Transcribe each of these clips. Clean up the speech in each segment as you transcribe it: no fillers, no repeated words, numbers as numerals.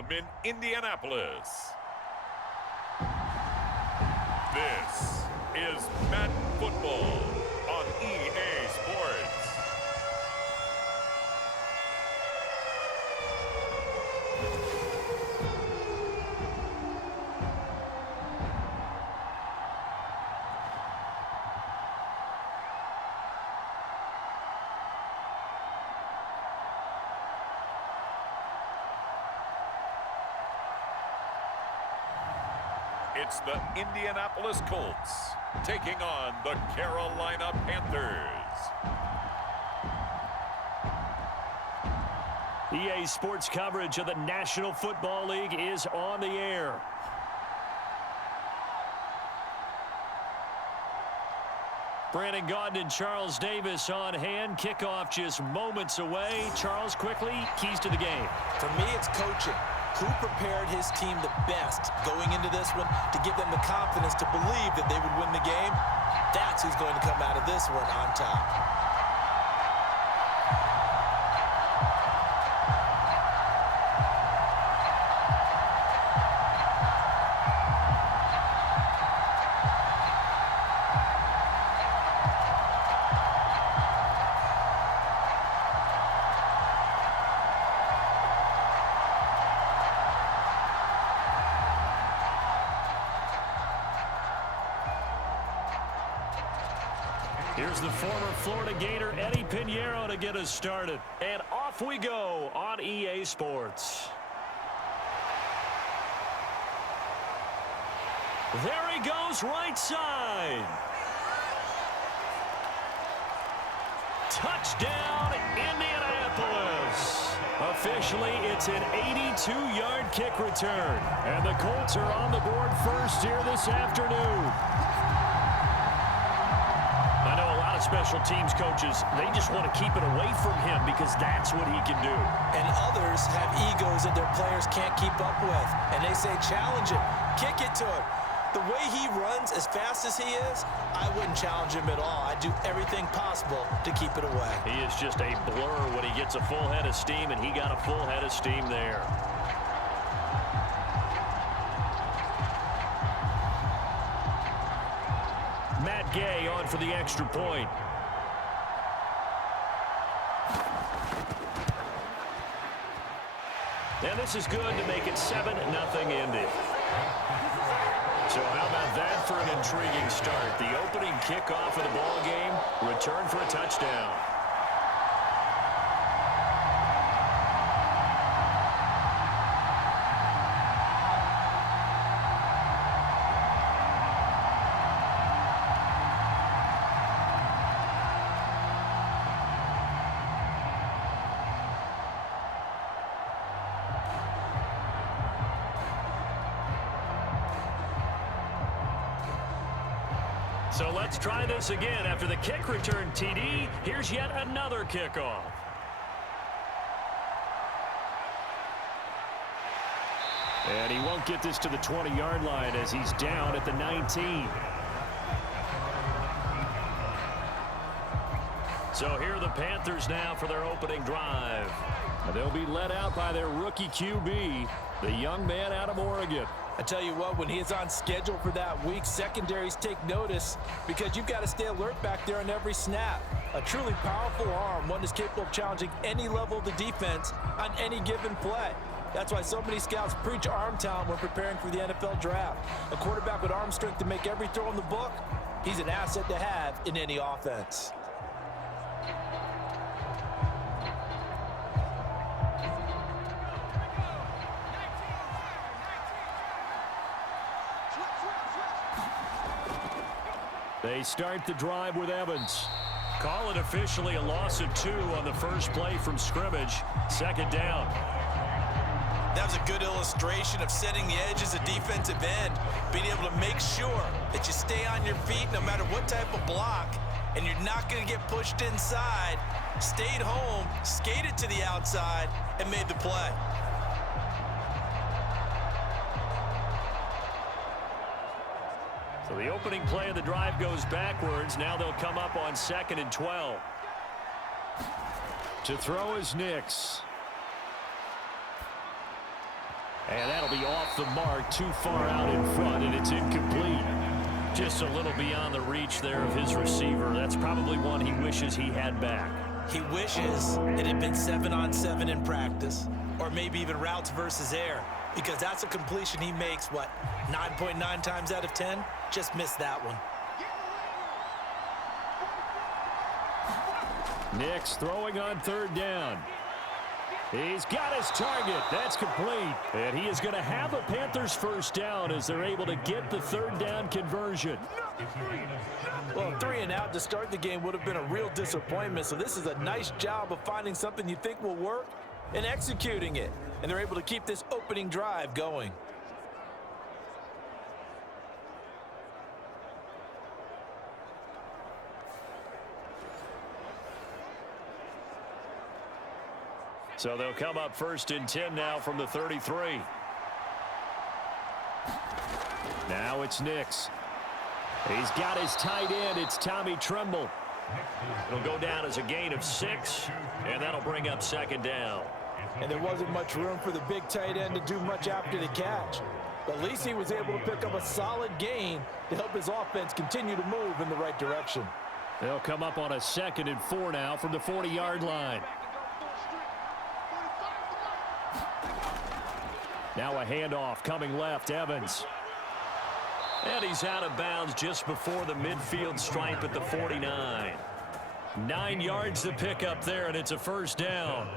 Stadium in Indianapolis. This is Madden Football on EA Sports. It's the Indianapolis Colts taking on the Carolina Panthers. EA Sports coverage of the National Football League is on the air. Brandon Gaudin and Charles Davis on hand. Kickoff just moments away. Charles, quickly, keys to the game. For me, it's coaching. Who prepared his team the best going into this one to give them the confidence to believe that they would win the game? That's who's going to come out of this one on top. Here's the former Florida Gator, Eddie Pinheiro, to get us started. And off we go on EA Sports. There he goes, right side. Touchdown, Indianapolis. Officially, it's an 82-yard kick return. And the Colts are on the board first here this afternoon. I know a lot of special teams coaches, they just want to keep it away from him because that's what he can do. And others have egos that their players can't keep up with. And they say, challenge him, kick it to him. The way he runs as fast as he is, I wouldn't challenge him at all. I'd do everything possible to keep it away. He is just a blur when he gets a full head of steam, and he got a full head of steam there. Matt Gay on for the extra point. And this is good to make it 7-0 Indy. So how about that for an intriguing start? The opening kickoff of the ball game, return for a touchdown. So let's try this again. After the kick return TD, here's yet another kickoff. And he won't get this to the 20-yard line as he's down at the 19. So here are the Panthers now for their opening drive. They'll be led out by their rookie QB, the young man out of Oregon. I tell you what, when he is on schedule for that week, secondaries take notice because you've got to stay alert back there on every snap. A truly powerful arm, one that's capable of challenging any level of the defense on any given play. That's why so many scouts preach arm talent when preparing for the NFL draft. A quarterback with arm strength to make every throw in the book, he's an asset to have in any offense. They start the drive with Evans. Call it officially a loss of 2 on the first play from scrimmage. Second down. That was a good illustration of setting the edge as a defensive end, being able to make sure that you stay on your feet no matter what type of block, and you're not going to get pushed inside. Stayed home, skated to the outside, and made the play. So the opening play of the drive goes backwards. Now they'll come up on 2nd and 12. To throw is Nix. And that'll be off the mark, too far out in front, and it's incomplete. Just a little beyond the reach there of his receiver. That's probably one he wishes he had back. He wishes it had been 7-on-7 in practice, or maybe even routes versus air, because that's a completion he makes, 9.9 times out of 10? Just missed that one. Nix throwing on third down. He's got his target. That's complete. And he is going to have a Panthers first down as they're able to get the third down conversion. Well, 3 and out to start the game would have been a real disappointment. So this is a nice job of finding something you think will work and executing it. And they're able to keep this opening drive going. So they'll come up 1st and 10 now from the 33. Now it's Nix. He's got his tight end. It's Tommy Tremble. It'll go down as a gain of 6, and that'll bring up 2nd down. And there wasn't much room for the big tight end to do much after the catch. But at least he was able to pick up a solid gain to help his offense continue to move in the right direction. They'll come up on a 2nd and 4 now from the 40-yard line. Now a handoff coming left, Evans. And he's out of bounds just before the midfield stripe at the 49. 9 yards to pick up there, and it's a first down.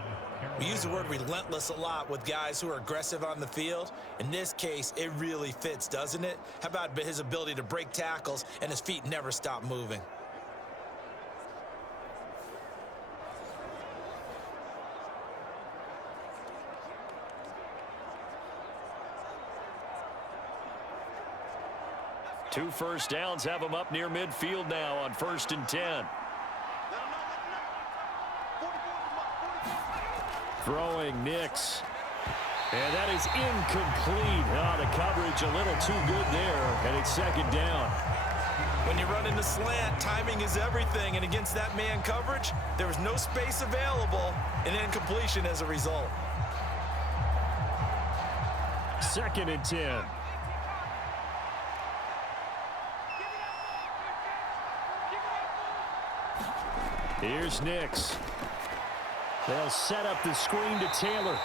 We use the word relentless a lot with guys who are aggressive on the field. In this case, it really fits, doesn't it? How about his ability to break tackles and his feet never stop moving? Two first downs have him up near midfield now on 1st and 10. Throwing Nix. And that is incomplete. The coverage a little too good there, and it's 2nd down. When you run in the slant, timing is everything, and against that man coverage, there was no space available, and incompletion as a result. 2nd and 10. Here's Nix. They'll set up the screen to Taylor.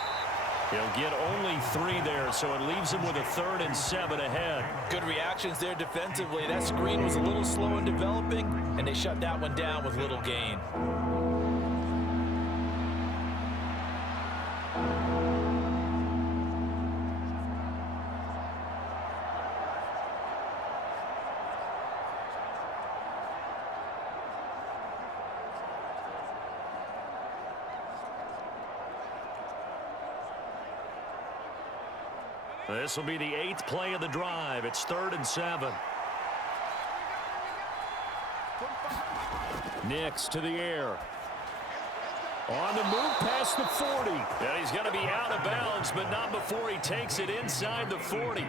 He'll get only 3 there, so it leaves him with a 3rd and 7 ahead. Good reactions there defensively. That screen was a little slow in developing, and they shut that one down with little gain. This will be the 8th play of the drive. It's 3rd and 7. Nix to the air. On the move past the 40. And he's going to be out of bounds, but not before he takes it inside the 40.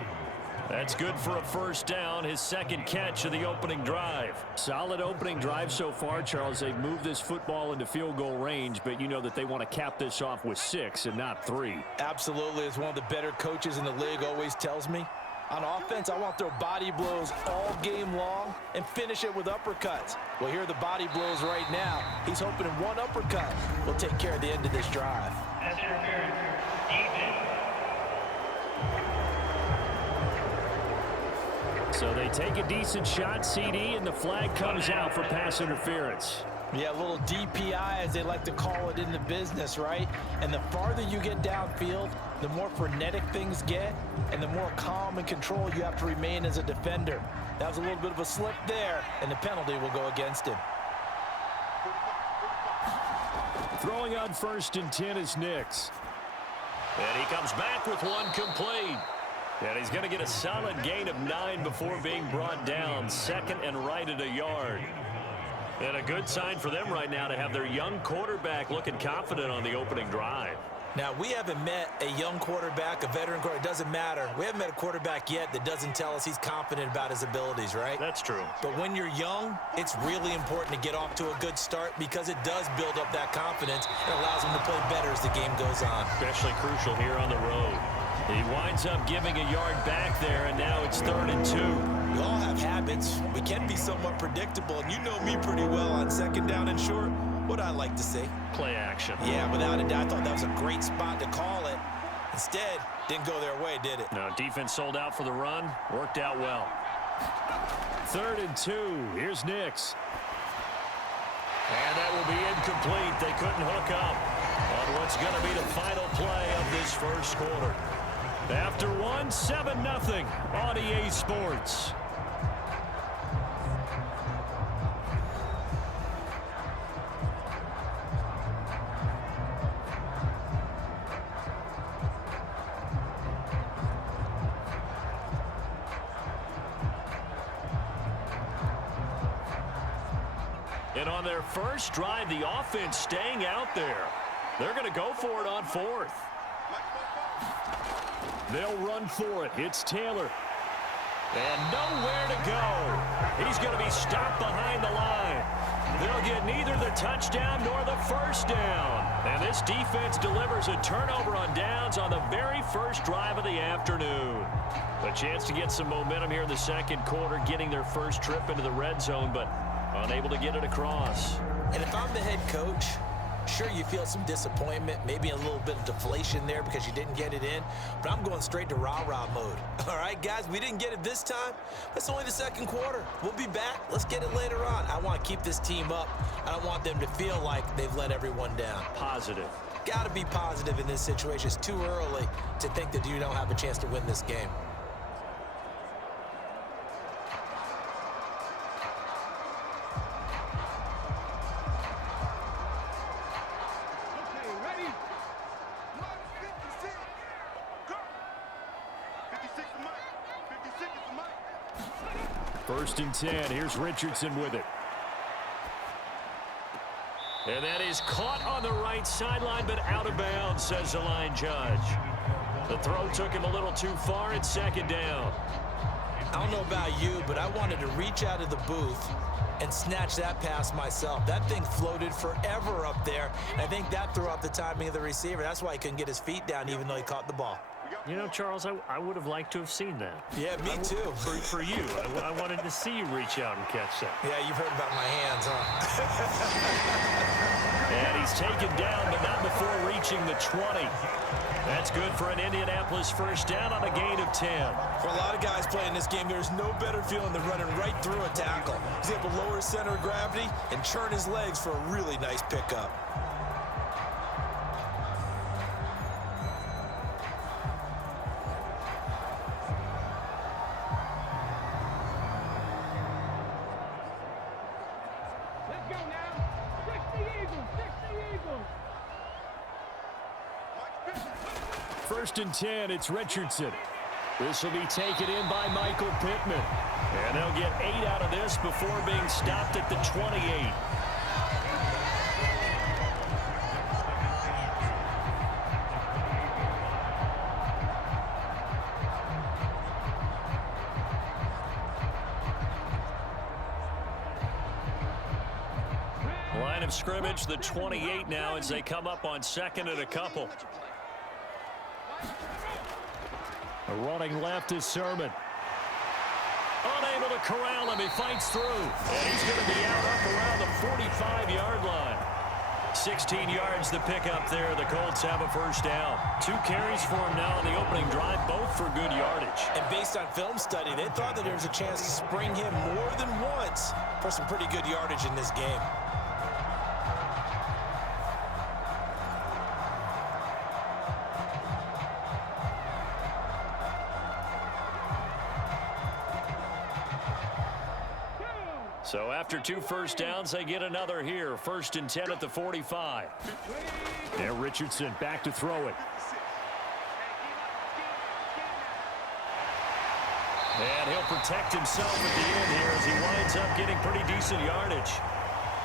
That's good for a first down, his 2nd catch of the opening drive. Solid opening drive so far, Charles. They've moved this football into field goal range, but you know that they want to cap this off with 6 and not 3. Absolutely. As one of the better coaches in the league always tells me, on offense, I want to throw body blows all game long and finish it with uppercuts. Well, here are the body blows right now. He's hoping in one uppercut will take care of the end of this drive. So they take a decent shot, CD, and the flag comes out for pass interference. Yeah, a little DPI, as they like to call it in the business, right? And the farther you get downfield, the more frenetic things get, and the more calm and control you have to remain as a defender. That was a little bit of a slip there, and the penalty will go against him. Throwing on 1st and 10 is Nix. And he comes back with one complete. And he's going to get a solid gain of 9 before being brought down. 2nd and right at a yard. And a good sign for them right now to have their young quarterback looking confident on the opening drive. Now, we haven't met a young quarterback, a veteran quarterback. It doesn't matter. We haven't met a quarterback yet that doesn't tell us he's confident about his abilities, right? That's true. But when you're young, it's really important to get off to a good start because it does build up that confidence and allows them to play better as the game goes on. Especially crucial here on the road. He winds up giving a yard back there, and now it's 3rd and 2. We all have habits. We can be somewhat predictable, and you know me pretty well on 2nd down and short. What I like to say? Play action. Yeah, without a doubt, I thought that was a great spot to call it. Instead, didn't go their way, did it? No, defense sold out for the run. Worked out well. 3rd and 2. Here's Nix. And that will be incomplete. They couldn't hook up on what's going to be the final play of this first quarter. After 7-0 on EA Sports. And on their first drive, the offense staying out there. They're going to go for it on 4th. They'll run for it. It's Taylor. And nowhere to go. He's going to be stopped behind the line. They'll get neither the touchdown nor the first down. And this defense delivers a turnover on downs on the very first drive of the afternoon. A chance to get some momentum here in the second quarter, getting their first trip into the red zone, but unable to get it across. And if I'm the head coach, sure, you feel some disappointment, maybe a little bit of deflation there because you didn't get it in, but I'm going straight to rah-rah mode. All right, guys, we didn't get it this time. That's only the second quarter. We'll be back. Let's get it later on. I want to keep this team up. I don't want them to feel like they've let everyone down. Positive. Got to be positive in this situation. It's too early to think that you don't have a chance to win this game. First and 10. Here's Richardson with it. And that is caught on the right sideline, but out of bounds, says the line judge. The throw took him a little too far. It's 2nd down. I don't know about you, but I wanted to reach out of the booth and snatch that pass myself. That thing floated forever up there, and I think that threw off the timing of the receiver. That's why he couldn't get his feet down even though he caught the ball. You know, Charles, I would have liked to have seen that. Yeah, me too. For you. I wanted to see you reach out and catch that. Yeah, you've heard about my hands, huh? And he's taken down, but not before reaching the 20. That's good for an Indianapolis first down on a gain of 10. For a lot of guys playing this game, there's no better feeling than running right through a tackle. He's able to lower his center of gravity and churn his legs for a really nice pickup. First and 10, it's Richardson. This will be taken in by Michael Pittman. And they'll get 8 out of this before being stopped at the 28. Line of scrimmage, the 28 now as they come up on 2nd and a couple. Running left is Sermon. Unable to corral him. He fights through. And he's going to be out up around the 45-yard line. 16 yards the pickup there. The Colts have a first down. 2 carries for him now on the opening drive, both for good yardage. And based on film study, they thought that there was a chance to spring him more than once for some pretty good yardage in this game. So after 2 first downs, they get another here. 1st and 10 at the 45. There, Richardson back to throw it. And he'll protect himself at the end here as he winds up getting pretty decent yardage.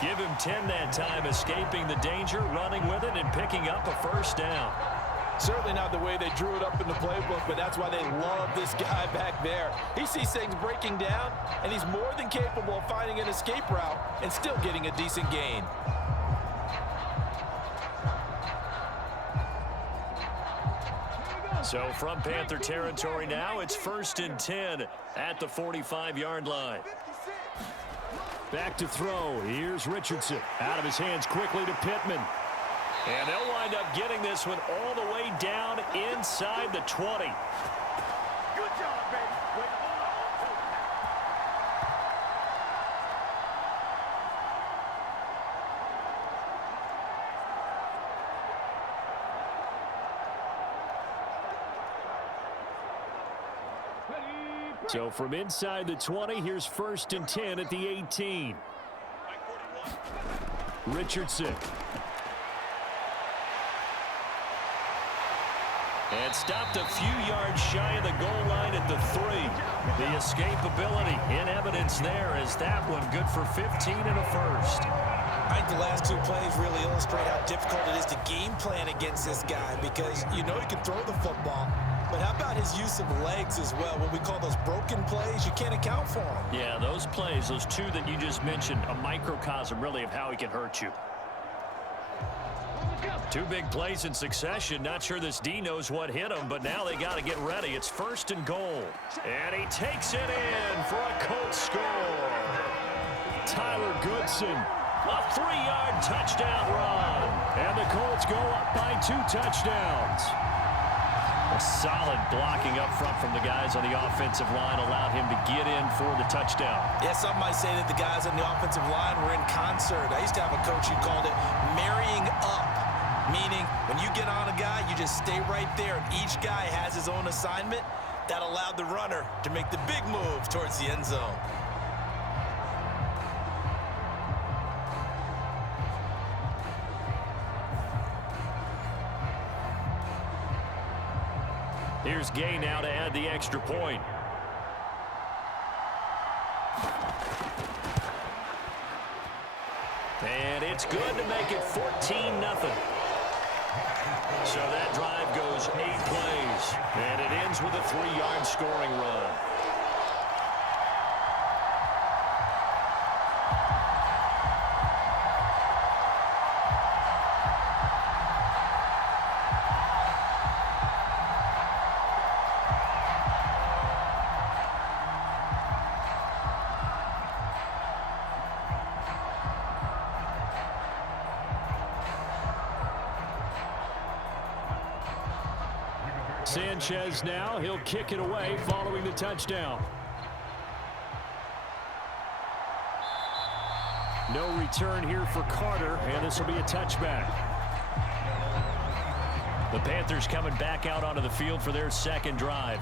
Give him 10 that time, escaping the danger, running with it, and picking up a first down. Certainly not the way they drew it up in the playbook, but that's why they love this guy back there. He sees things breaking down, and he's more than capable of finding an escape route and still getting a decent gain. So from Panther territory now, it's 1st and 10 at the 45-yard line. Back to throw. Here's Richardson. Out of his hands quickly to Pittman. And they'll wind up getting this one all the way down inside the 20. Good job, baby. So from inside the 20, here's 1st and 10 at the 18. Richardson. And stopped a few yards shy of the goal line at the 3. The escapability in evidence there as that one good for 15 and a first. I think the last two plays really illustrate how difficult it is to game plan against this guy because you know he can throw the football. But how about his use of legs as well? What we call those broken plays, you can't account for them. Yeah, those plays, those two that you just mentioned, a microcosm really of how he can hurt you. Two big plays in succession. Not sure this D knows what hit him, but now they got to get ready. It's 1st and goal. And he takes it in for a Colts score. Tyler Goodson. A 3-yard touchdown run. And the Colts go up by 2 touchdowns. A solid blocking up front from the guys on the offensive line allowed him to get in for the touchdown. Yeah, some might say that the guys on the offensive line were in concert. I used to have a coach who called it marrying up, meaning when you get on a guy, you just stay right there. And each guy has his own assignment. That allowed the runner to make the big move towards the end zone. Here's Gay now to add the extra point. And it's good to make it 14-0. So that drive goes 8 plays. And it ends with a 3-yard scoring run. Sanchez now. He'll kick it away following the touchdown. No return here for Carter, and this will be a touchback. The Panthers coming back out onto the field for their second drive.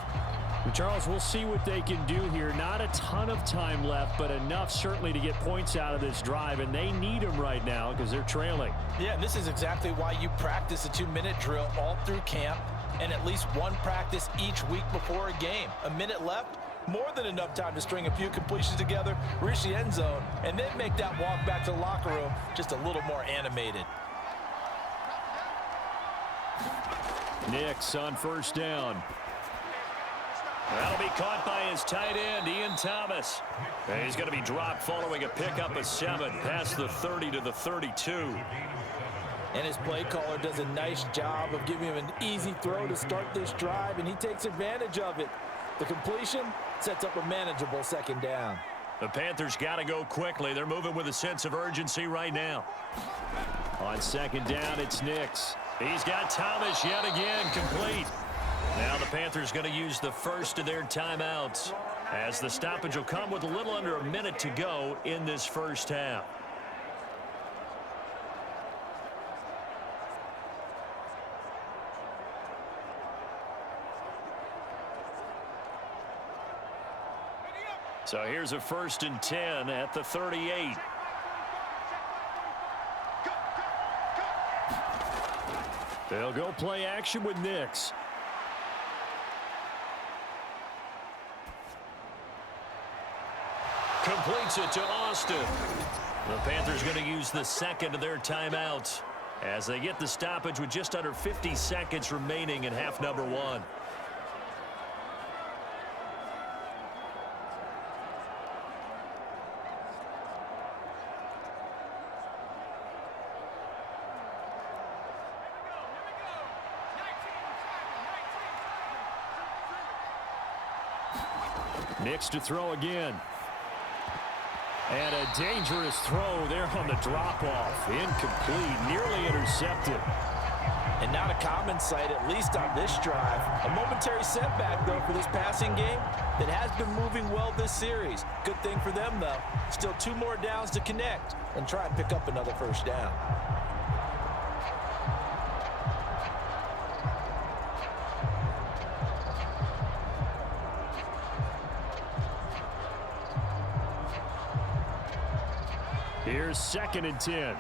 Charles, we'll see what they can do here. Not a ton of time left, but enough certainly to get points out of this drive, and they need them right now because they're trailing. Yeah, and this is exactly why you practice a 2-minute drill all through camp and at least one practice each week before a game. A minute left, more than enough time to string a few completions together, reach the end zone, and then make that walk back to the locker room just a little more animated. Nix on 1st down. That'll be caught by his tight end, Ian Thomas. And he's going to be dropped following a pickup of 7 past the 30 to the 32. And his play caller does a nice job of giving him an easy throw to start this drive, and he takes advantage of it. The completion sets up a manageable 2nd down. The Panthers got to go quickly. They're moving with a sense of urgency right now. On 2nd down, it's Nix. He's got Thomas yet again complete. Now the Panthers going to use the first of their timeouts as the stoppage will come with a little under a minute to go in this first half. So here's a 1st and 10 at the 38. They'll go play action with Nix. Completes it to Austin. The Panthers going to use the second of their timeouts as they get the stoppage with just under 50 seconds remaining in half number 1. Nix to throw again. And a dangerous throw there on the drop-off. Incomplete, nearly intercepted. And not a common sight, at least on this drive. A momentary setback, though, for this passing game that has been moving well this series. Good thing for them, though. Still 2 more downs to connect and try and pick up another first down. Here's 2nd and 10.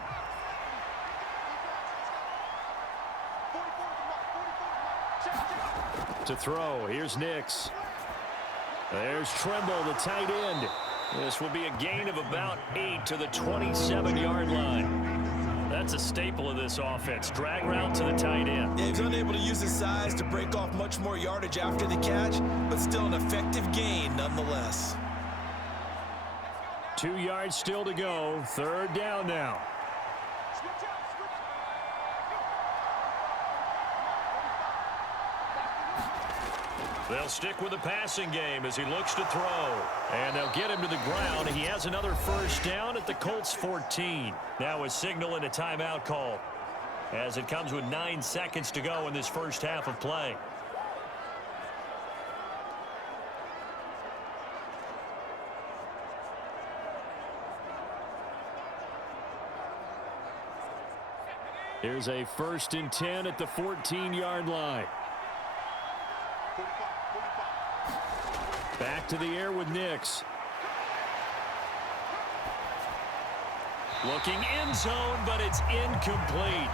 To throw, here's Nix. There's Trimble, the tight end. This will be a gain of about 8 to the 27-yard line. That's a staple of this offense. Drag route to the tight end. Yeah, he's unable to use his size to break off much more yardage after the catch, but still an effective gain nonetheless. 2 yards still to go. 3rd down now. They'll stick with the passing game as he looks to throw. And they'll get him to the ground. He has another first down at the Colts 14. Now a signal and a timeout call as it comes with 9 seconds to go in this first half of play. Here's a 1st and 10 at the 14-yard line. Back to the air with Nix. Looking end zone, but it's incomplete.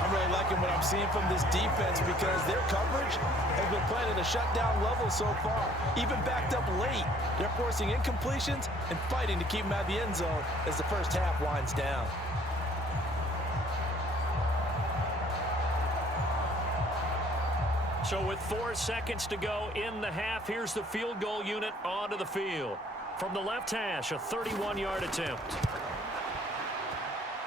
I'm really liking what I'm seeing from this defense because their coverage has been playing at a shutdown level so far. Even backed up late, they're forcing incompletions and fighting to keep them out of the end zone as the first half winds down. So with 4 seconds to go in the half, here's the field goal unit onto the field. From the left hash, a 31-yard attempt.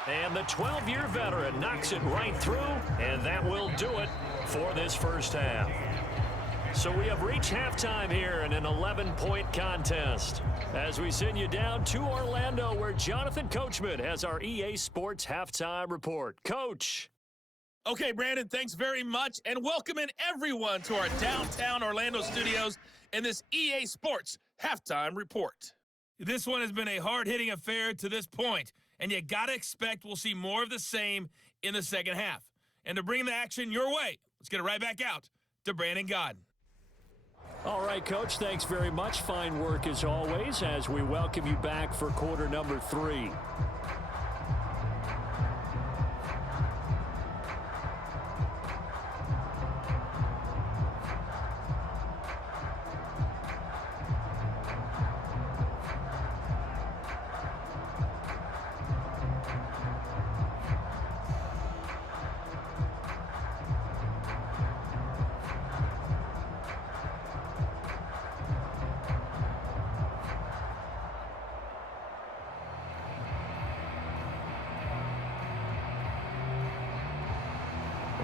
And the 12-year veteran knocks it right through, and that will do it for this first half. So we have reached halftime here in an 11-point contest as we send you down to Orlando where Jonathan Coachman has our EA Sports halftime report. Coach. Okay, Brandon, thanks very much, and welcome in everyone to our downtown Orlando studios in this EA Sports halftime report. This one has been a hard-hitting affair to this point, and you got to expect we'll see more of the same in the second half. And to bring the action your way, let's get it right back out to Brandon Godden. All right, Coach, thanks very much. Fine work as always as we welcome you back for quarter number 3.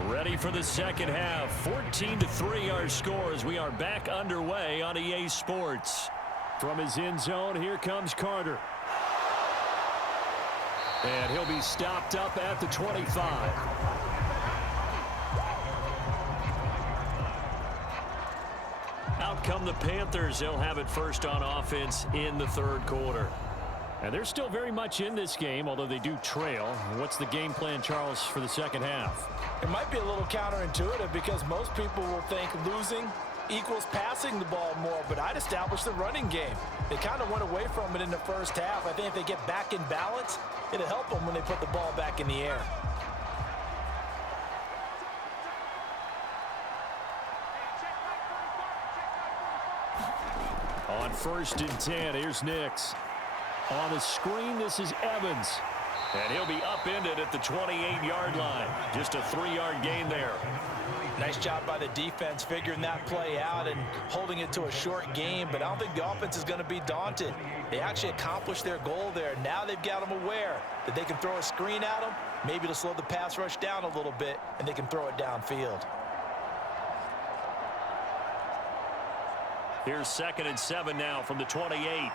Ready for the second half. 14-3 our scores. We are back underway on EA Sports. From his end zone, here comes Carter. And he'll be stopped up at the 25. Out come the Panthers. They'll have it first on offense in the third quarter. And they're still very much in this game, although they do trail. What's the game plan, Charles, for the second half? It might be a little counterintuitive because most people will think losing equals passing the ball more, but I'd establish the running game. They kind of went away from it in the first half. I think if they get back in balance, it'll help them when they put the ball back in the air. On 1st and 10, here's Nix. On the screen, this is Evans. And he'll be upended at the 28-yard line. Just a 3-yard gain there. Nice job by the defense figuring that play out and holding it to a short game, but I don't think the offense is going to be daunted. They actually accomplished their goal there. Now they've got them aware that they can throw a screen at them, maybe to slow the pass rush down a little bit, and they can throw it downfield. Here's 2nd and 7 now from the 28.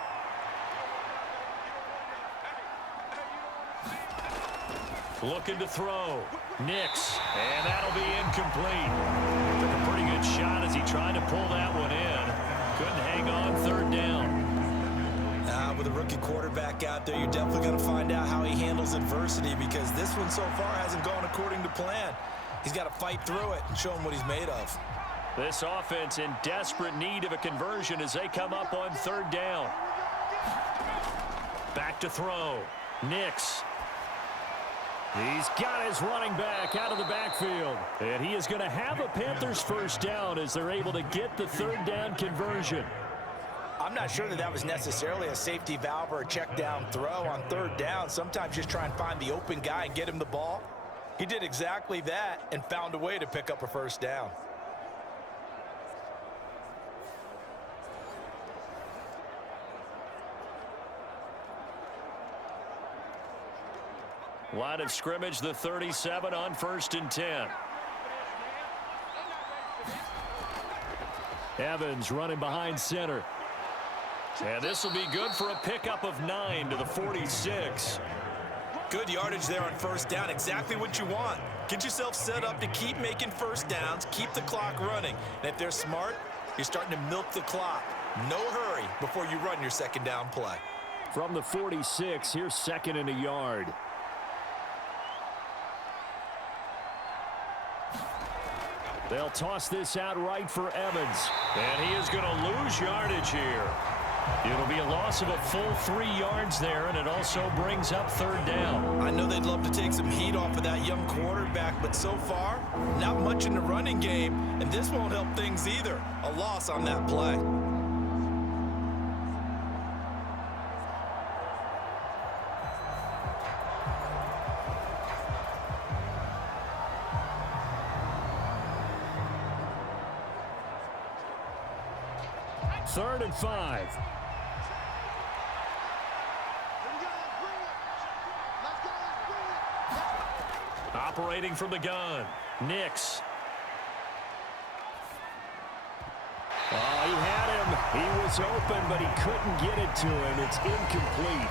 Looking to throw. Nix. And that'll be incomplete. Took a pretty good shot as he tried to pull that one in. Couldn't hang on 3rd down. With a rookie quarterback out there, you're definitely going to find out how he handles adversity, because this one so far hasn't gone according to plan. He's got to fight through it and show him what he's made of. This offense in desperate need of a conversion as they come up on 3rd down. Back to throw. Nix. He's got his running back out of the backfield. And he is going to have a Panthers 1st down as they're able to get the 3rd down conversion. I'm not sure that was necessarily a safety valve or a check down throw on 3rd down. Sometimes just try and find the open guy and get him the ball. He did exactly that and found a way to pick up a 1st down. Line of scrimmage, the 37 on 1st and 10. Evans running behind center. And this will be good for a pickup of 9 to the 46. Good yardage there on 1st down. Exactly what you want. Get yourself set up to keep making 1st downs, keep the clock running. And if they're smart, you're starting to milk the clock. No hurry before you run your 2nd down play. From the 46, here's 2nd and a yard. They'll toss this out right for Evans. And he is going to lose yardage here. It'll be a loss of a full 3 yards there, and it also brings up 3rd down. I know they'd love to take some heat off of that young quarterback, but so far, not much in the running game, and this won't help things either. A loss on that play. Third and 5. Operating from the gun. Nix. Oh, he had him. He was open, but he couldn't get it to him. It's incomplete.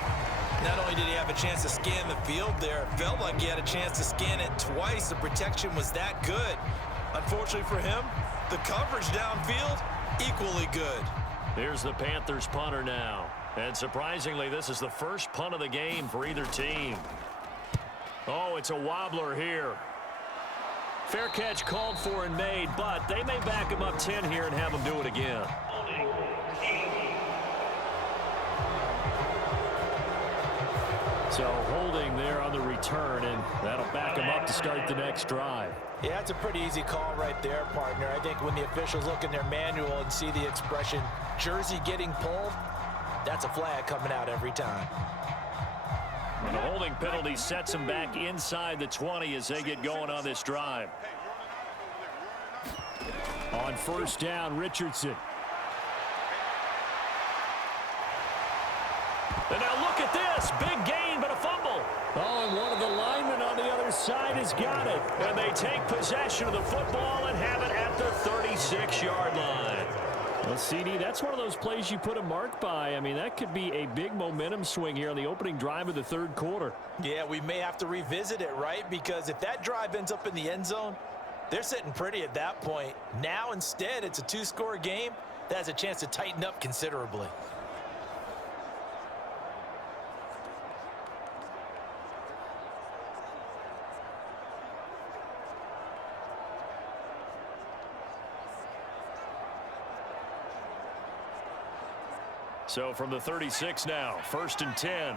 Not only did he have a chance to scan the field there, it felt like he had a chance to scan it twice. The protection was that good. Unfortunately for him, the coverage downfield, equally good. Here's the Panthers punter now. And surprisingly, this is the first punt of the game for either team. Oh, it's a wobbler here. Fair catch called for and made, but they may back him up 10 here and have him do it again. So holding there on the return, and that'll back him up to start the next drive. Yeah, it's a pretty easy call right there, partner. I think when the officials look in their manual and see the expression jersey getting pulled, that's a flag coming out every time. And the holding penalty sets them back inside the 20 as they get going on this drive. On 1st down, Richardson. And now look at this. Big gain, but a fumble. Oh, and one of the linemen on the other side has got it. And they take possession of the football and have it at the 36-yard line. Well, CD, that's one of those plays you put a mark by. I mean, that could be a big momentum swing here on the opening drive of the 3rd quarter. Yeah, we may have to revisit it, right? Because if that drive ends up in the end zone, they're sitting pretty at that point. Now, instead, it's a 2-score game that has a chance to tighten up considerably. So from the 36 now, 1st and 10.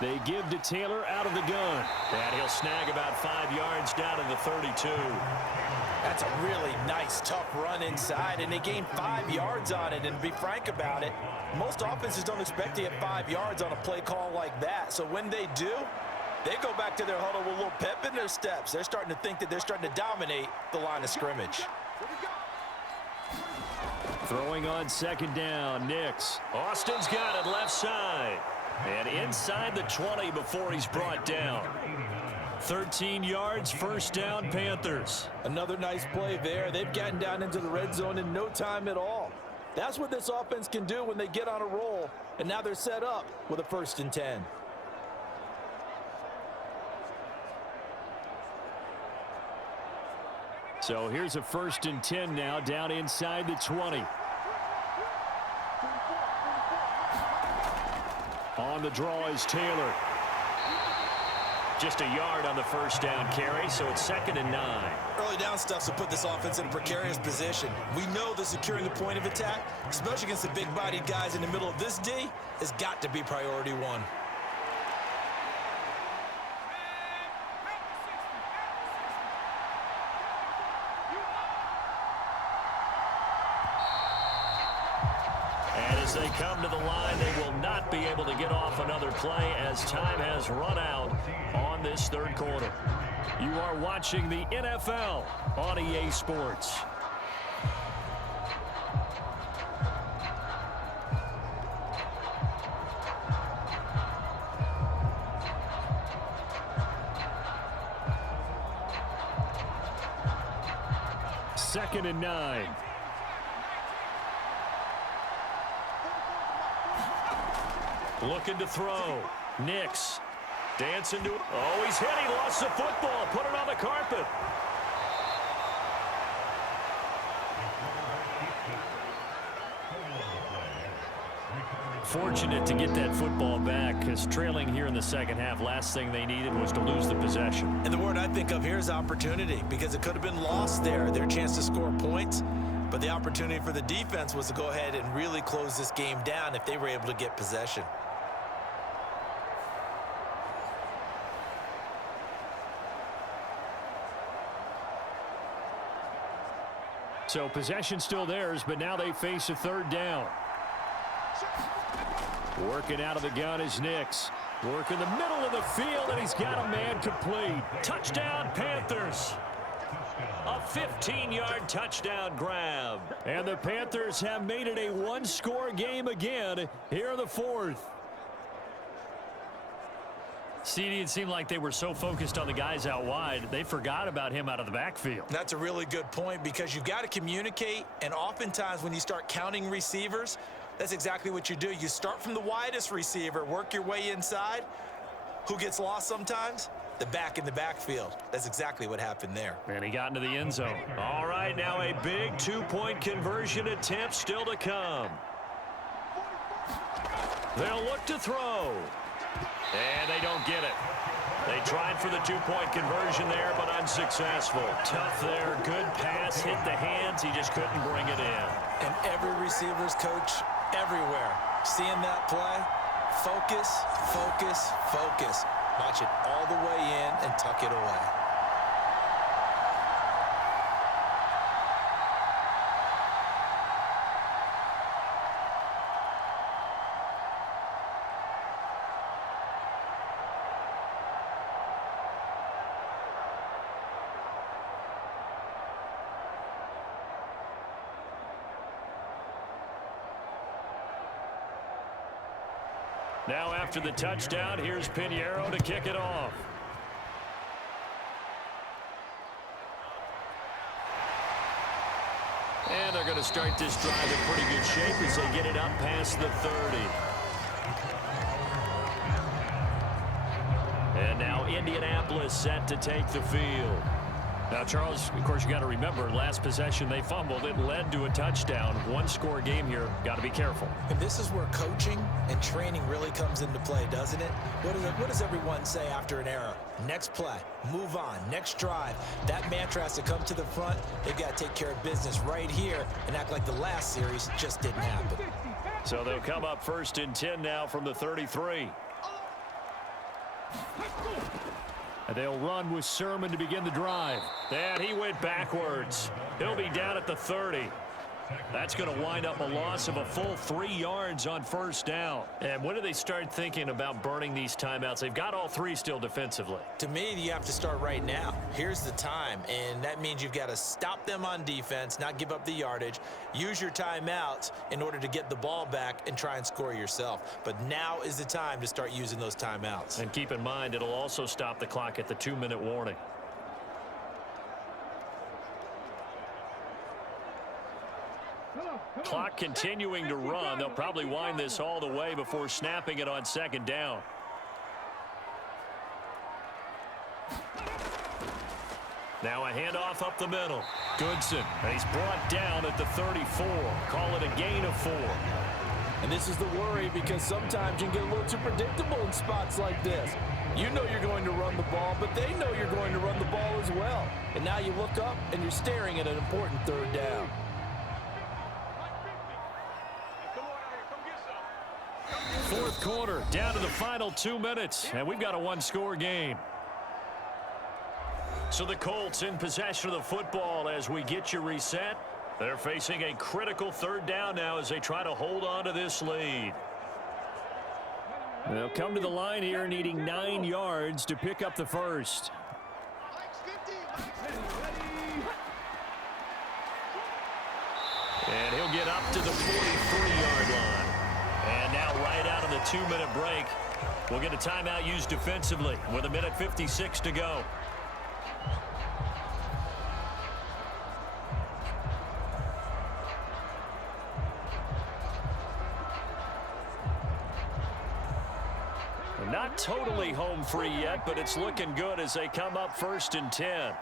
They give to Taylor out of the gun. And he'll snag about 5 yards down in the 32. That's a really nice, tough run inside, and they gained 5 yards on it. And to be frank about it, most offenses don't expect to get 5 yards on a play call like that. So when they do, they go back to their huddle with a little pep in their steps. They're starting to think that they're starting to dominate the line of scrimmage. Throwing on 2nd down, Nix. Austin's got it left side. And inside the 20 before he's brought down. 13 yards, first down, Panthers. Another nice play there. They've gotten down into the red zone in no time at all. That's what this offense can do when they get on a roll, and now they're set up with a 1st and 10. So here's a 1st and 10 now, down inside the 20. On the draw is Taylor. Just a yard on the first down carry, so it's 2nd and 9. Early down stuff will put this offense in a precarious position. We know that securing the point of attack, especially against the big-bodied guys in the middle of this D, has got to be priority one. And as they come to the line, they will not be able to get off another play as time has run out on this 3rd quarter. You are watching the NFL on EA Sports. Second and 9. Looking to throw. Nix. Dancing to it. Oh, he's hit. He lost the football. Put it on the carpet. Fortunate to get that football back, because trailing here in the second half, last thing they needed was to lose the possession. And the word I think of here is opportunity, because it could have been lost there, their chance to score points. But the opportunity for the defense was to go ahead and really close this game down if they were able to get possession. So possession still theirs, but now they face a 3rd down. Working out of the gun is Nix. Working the middle of the field, and he's got a man complete. Touchdown, Panthers. A 15-yard touchdown grab. And the Panthers have made it a 1-score game again here in the 4th. CD, it seemed like they were so focused on the guys out wide, they forgot about him out of the backfield. That's a really good point, because you've got to communicate, and oftentimes when you start counting receivers, that's exactly what you do. You start from the widest receiver, work your way inside. Who gets lost sometimes? The back in the backfield. That's exactly what happened there. And he got into the end zone. All right, now a big 2-point conversion attempt still to come. They'll look to throw. And they don't get it. They tried for the 2-point conversion there, but unsuccessful. Tough there. Good pass. Hit the hands. He just couldn't bring it in. And every receiver's coach everywhere, seeing that play, focus, focus, focus. Watch it all the way in and tuck it away. Now after the touchdown, here's Pinheiro to kick it off. And they're going to start this drive in pretty good shape as they get it up past the 30. And now Indianapolis set to take the field. Now, Charles, of course, you got to remember, last possession they fumbled. It led to a touchdown. 1-score game here. Got to be careful. And this is where coaching and training really comes into play, doesn't it? What does everyone say after an error? Next play, move on, next drive. That mantra has to come to the front. They've got to take care of business right here and act like the last series just didn't happen. So they'll come up 1st and 10 now from the 33. And they'll run with Sermon to begin the drive. And he went backwards. He'll be down at the 30. That's going to wind up a loss of a full 3 yards on first down. And when do they start thinking about burning these timeouts? They've got all 3 still defensively. To me, you have to start right now. Here's the time, and that means you've got to stop them on defense, not give up the yardage, use your timeouts in order to get the ball back and try and score yourself. But now is the time to start using those timeouts. And keep in mind, it'll also stop the clock at the 2-minute warning. Clock continuing to run. They'll probably wind this all the way before snapping it on second down. Now a handoff up the middle. Goodson, and he's brought down at the 34. Call it a gain of 4. And this is the worry, because sometimes you can get a little too predictable in spots like this. You know you're going to run the ball, but they know you're going to run the ball as well. And now you look up and you're staring at an important third down. Fourth quarter, down to the final 2 minutes, and we've got a 1-score game. So the Colts in possession of the football as we get you reset. They're facing a critical third down now as they try to hold on to this lead. They'll come to the line here needing 9 yards to pick up the first. And he'll get up to the 43-yard line. And now right out of the 2-minute break, we'll get a timeout used defensively with 1:56 to go. Not totally home free yet, but it's looking good as they come up 1st and 10.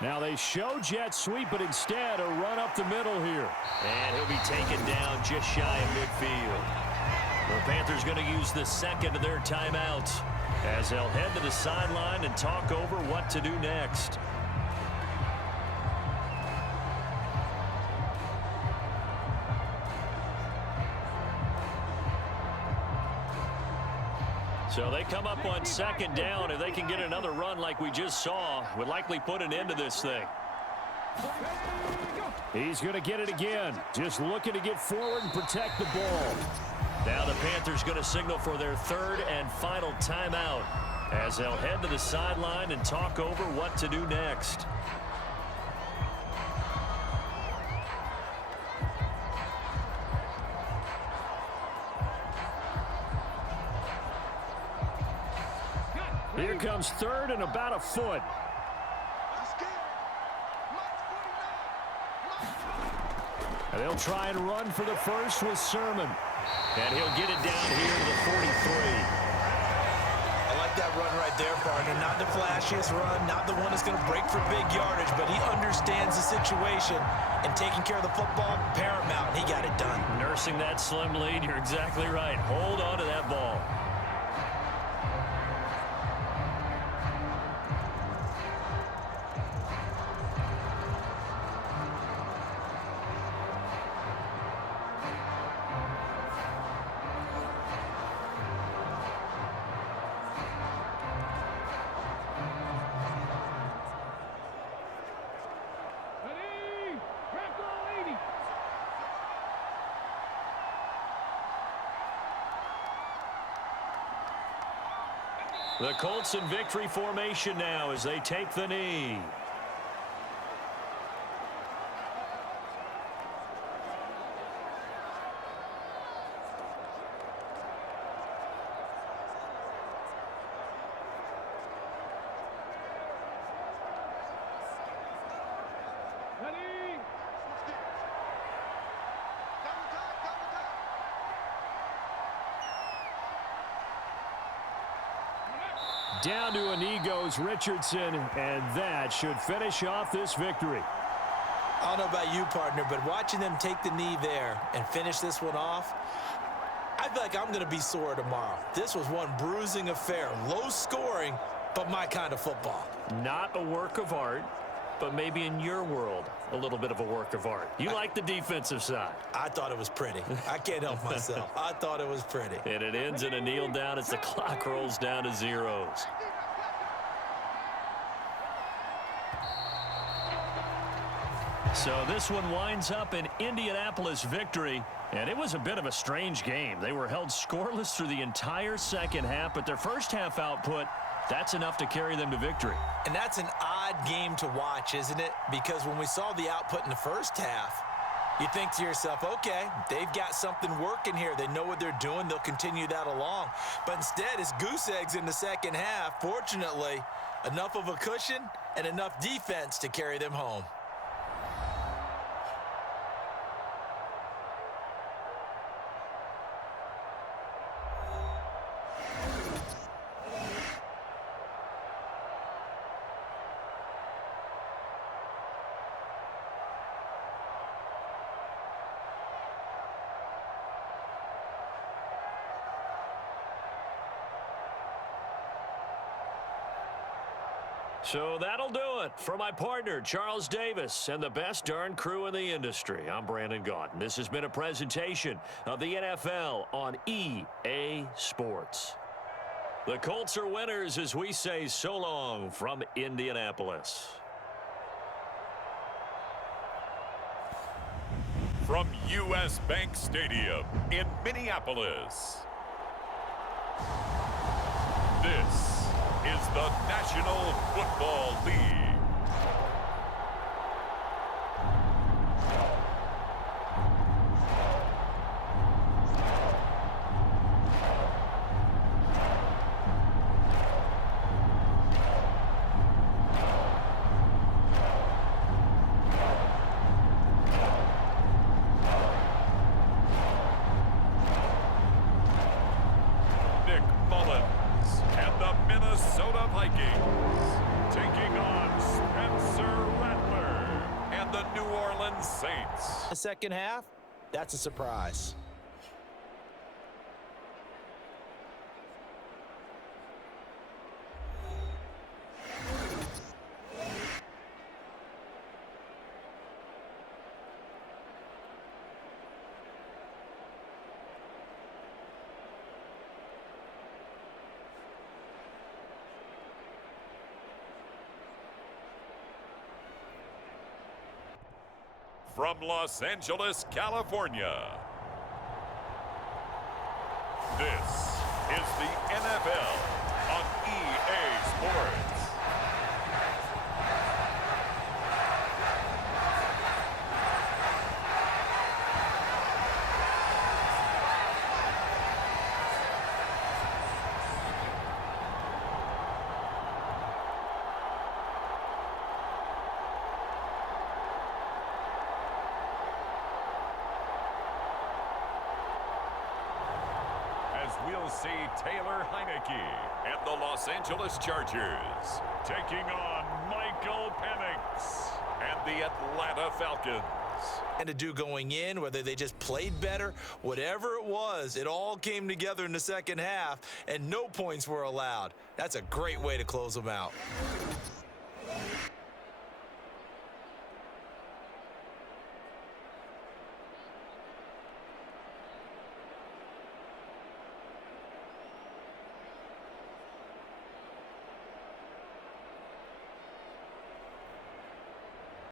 Now they show jet sweep, but instead a run up the middle here. And he'll be taken down just shy of midfield. The Panthers going to use the second of their timeouts as they'll head to the sideline and talk over what to do next. So they come up on second down. If they can get another run like we just saw, would likely put an end to this thing. He's going to get it again. Just looking to get forward and protect the ball. Now the Panthers going to signal for their third and final timeout as they'll head to the sideline and talk over what to do next. Here comes third and about a foot. And they'll try and run for the first with Sermon. And he'll get it down here to the 43. I like that run right there, partner. Not the flashiest run, not the one that's going to break for big yardage, but he understands the situation, and taking care of the football, paramount. He got it done. Nursing that slim lead, you're exactly right. Hold on to that ball. The Colts in victory formation now as they take the knee. Down to a knee goes Richardson, and that should finish off this victory. I don't know about you, partner, but watching them take the knee there and finish this one off, I feel like I'm going to be sore tomorrow. This was one bruising affair. Low scoring, but my kind of football. Not a work of art, but maybe in your world, a little bit of a work of art. You like the defensive side. I thought it was pretty. I can't help myself. I thought it was pretty. And it ends in a kneel down as the clock rolls down to zeros. So this one winds up an Indianapolis victory, and it was a bit of a strange game. They were held scoreless through the entire second half, but their first half output, that's enough to carry them to victory. And that's an odd game to watch, isn't it? Because when we saw the output in the first half, you think to yourself, okay, they've got something working here. They know what they're doing. They'll continue that along. But instead, it's goose eggs in the second half. Fortunately, enough of a cushion and enough defense to carry them home. So that'll do it for my partner, Charles Davis, and the best darn crew in the industry. I'm Brandon Gaudin. This has been a presentation of the NFL on EA Sports. The Colts are winners as we say so long from Indianapolis. From U.S. Bank Stadium in Minneapolis, this is the National Football League. Minnesota Vikings taking on Spencer Rattler and the New Orleans Saints. The second half, that's a surprise. From Los Angeles, California, this is the NFL on EA Sports. We'll see Taylor Heineke and the Los Angeles Chargers taking on Michael Penix and the Atlanta Falcons. And to do going in, whether they just played better, whatever it was, it all came together in the second half, and no points were allowed. That's a great way to close them out.